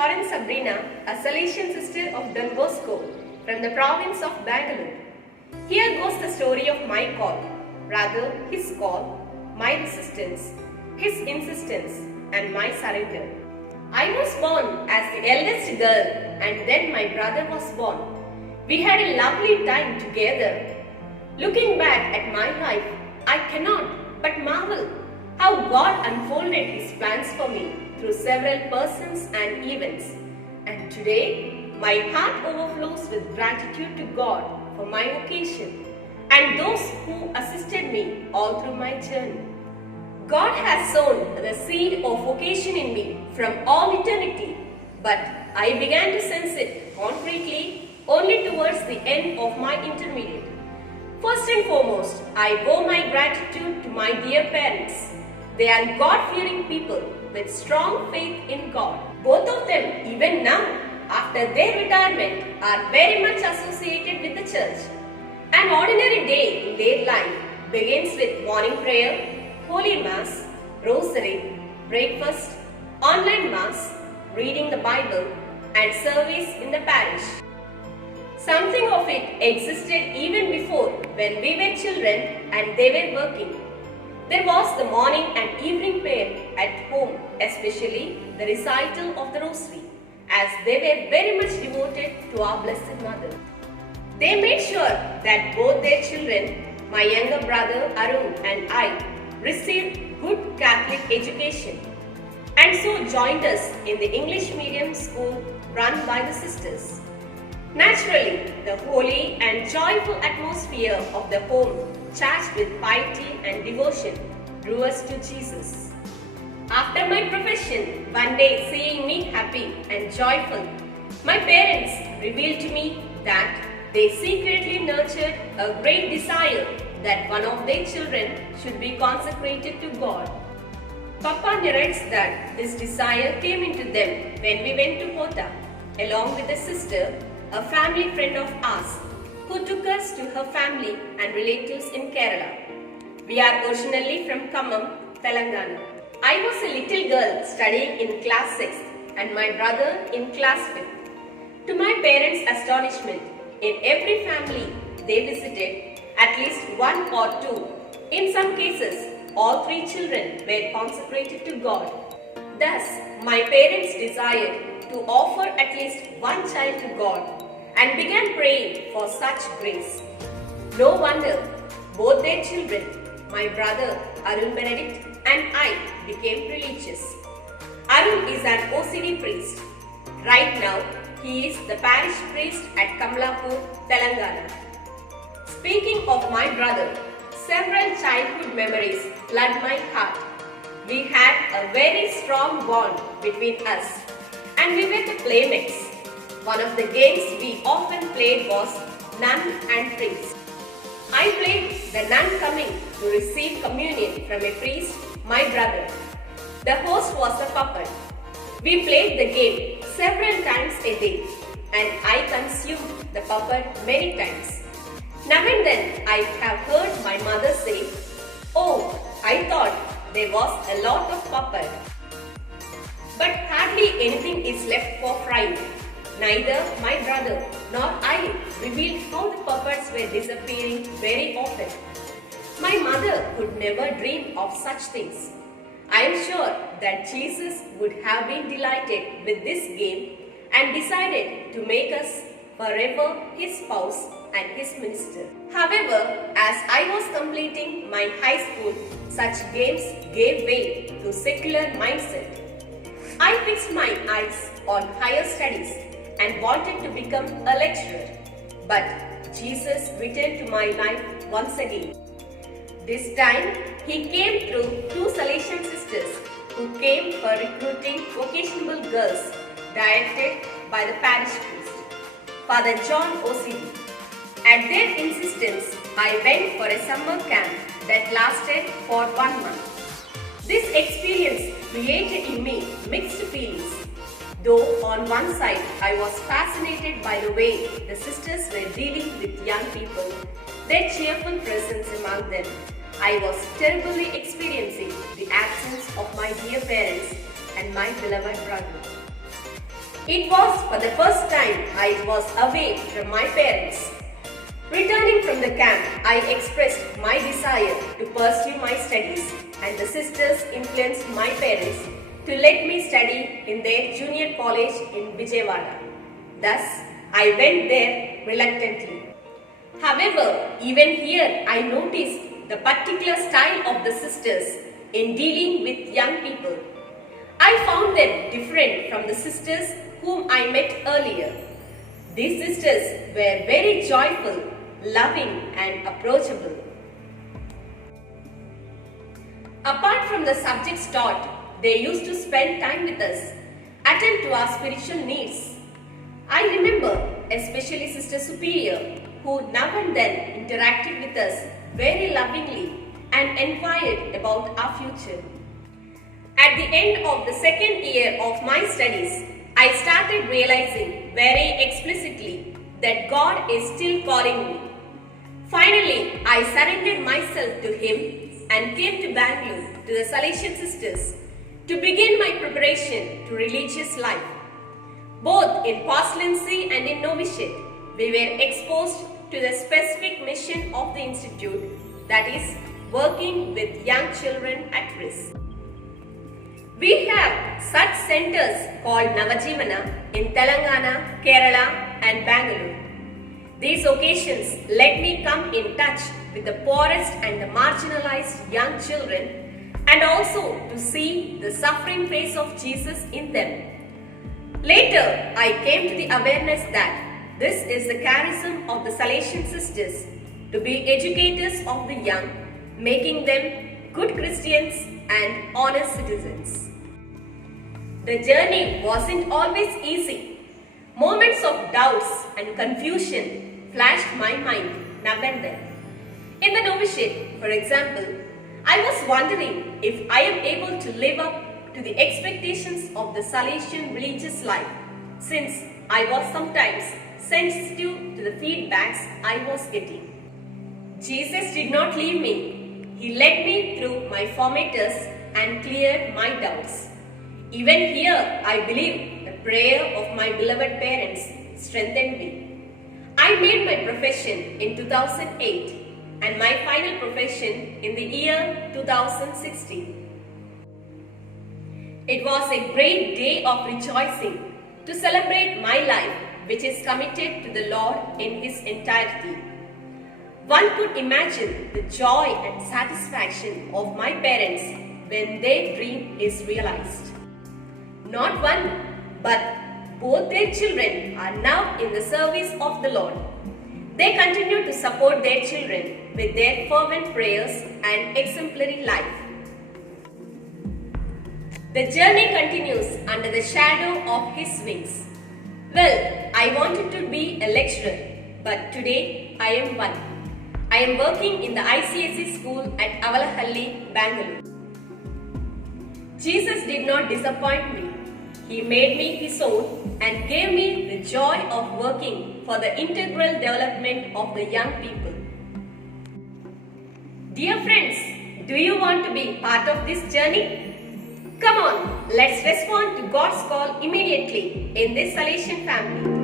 Florence Sabreena, a Salesian sister of Bosco from the province of Bangalore. Here goes the story of my call, rather his call, my resistance, his insistence, and my surrender. I was born as the eldest girl, and then my brother was born. We had a lovely time together. Looking back at my life, I cannot but marvel how God unfolded His plans for me through several persons and events. And today, my heart overflows with gratitude to God for my vocation and those who assisted me all through my journey. God has sown the seed of vocation in me from all eternity, but I began to sense it concretely only towards the end of my intermediate. First and foremost, I owe my gratitude to my dear parents. They are God-fearing people with strong faith in God. Both of them, even now, after their retirement, are very much associated with the church. An ordinary day in their life begins with morning prayer, Holy Mass, Rosary, breakfast, online Mass, reading the Bible, and service in the parish. Something of it existed even before when we were children and they were working. There was the morning and evening prayer at home, especially the recital of the Rosary, as they were very much devoted to our Blessed Mother. They made sure that both their children, my younger brother Arun and I, received good Catholic education, and so joined us in the English medium school run by the sisters. Naturally, the holy and joyful atmosphere of the home, charged with piety and devotion, drew us to Jesus. After my profession, one day seeing me happy and joyful, my parents revealed to me that they secretly nurtured a great desire that one of their children should be consecrated to God. Papa narrates that this desire came into them when we went to Kota, along with a sister, a family friend of ours, who took us to her family and relatives in Kerala. We are originally from Khammam, Telangana. I was a little girl studying in class 6th and my brother in class 5th. To my parents' astonishment, in every family they visited, at least one or two, in some cases, all 3 children were consecrated to God. Thus, my parents desired to offer at least one child to God and began praying for such grace. No wonder both their children, my brother Arun Benedict and I, became religious. Arun is an OCD priest. Right now, he is the parish priest at Kamlapur, Telangana. Speaking of my brother, several childhood memories flood my heart. We had a very strong bond between us, and we were the playmates. One of the games we often played was nun and priest. I played the nun coming to receive communion from a priest, my brother. The host was a puppet. We played the game several times a day, and I consumed the puppet many times. Now and then I have heard my mother say, "Oh, I thought there was a lot of puppet." But hardly anything is left for frying. Neither my brother nor I revealed how the puppets were disappearing very often. My mother could never dream of such things. I am sure that Jesus would have been delighted with this game and decided to make us forever His spouse and His minister. However, as I was completing my high school, such games gave way to secular mindset. I fixed my eyes on higher studies and wanted to become a lecturer. But Jesus returned to my life once again. This time, He came through 2 Salesian sisters who came for recruiting vocational girls directed by the parish priest, Father John OCD. At their insistence, I went for a summer camp that lasted for 1 month. This experience created in me mixed feelings. Though on one side I was fascinated by the way the sisters were dealing with young people, their cheerful presence among them, I was terribly experiencing the absence of my dear parents and my beloved brother. It was for the first time I was away from my parents. Returning from the camp, I expressed my desire to pursue my studies, and the sisters influenced my parents to let me study in their junior college in Vijayawada. Thus, I went there reluctantly. However, even here I noticed the particular style of the sisters in dealing with young people. I found them different from the sisters whom I met earlier. These sisters were very joyful, loving and approachable. Apart from the subjects taught, they used to spend time with us, attend to our spiritual needs. I remember especially Sister Superior, who now and then interacted with us very lovingly and inquired about our future. At the end of the second year of my studies, I started realizing very explicitly that God is still calling me. Finally, I surrendered myself to Him and came to Bangalore to the Salesian sisters to begin my preparation to religious life. Both in postulancy and in novitiate, we were exposed to the specific mission of the institute, that is, working with young children at risk. We have such centers called Navajivana in Telangana, Kerala and Bangalore. These occasions let me come in touch with the poorest and the marginalized young children and also to see the suffering face of Jesus in them. Later, I came to the awareness that this is the charism of the Salesian sisters to be educators of the young, making them good Christians and honest citizens. The journey wasn't always easy. Moments of doubts and confusion flashed my mind now and then. In the novitiate, for example, I was wondering if I am able to live up to the expectations of the Salesian religious life, since I was sometimes sensitive to the feedbacks I was getting. Jesus did not leave me. He led me through my formators and cleared my doubts. Even here, I believe the prayer of my beloved parents strengthened me. I made my profession in 2008 and my final profession in the year 2016. It was a great day of rejoicing to celebrate my life, which is committed to the Lord in His entirety. One could imagine the joy and satisfaction of my parents when their dream is realized. Not one, but both their children are now in the service of the Lord. They continue to support their children with their fervent prayers and exemplary life. The journey continues under the shadow of His wings. Well, I wanted to be a lecturer, but today I am one. I am working in the ICSE school at Avalahalli, Bangalore. Jesus did not disappoint me. He made me His own and gave me the joy of working for the integral development of the young people. Dear friends, do you want to be part of this journey? Come on, let's respond to God's call immediately in this Salesian family.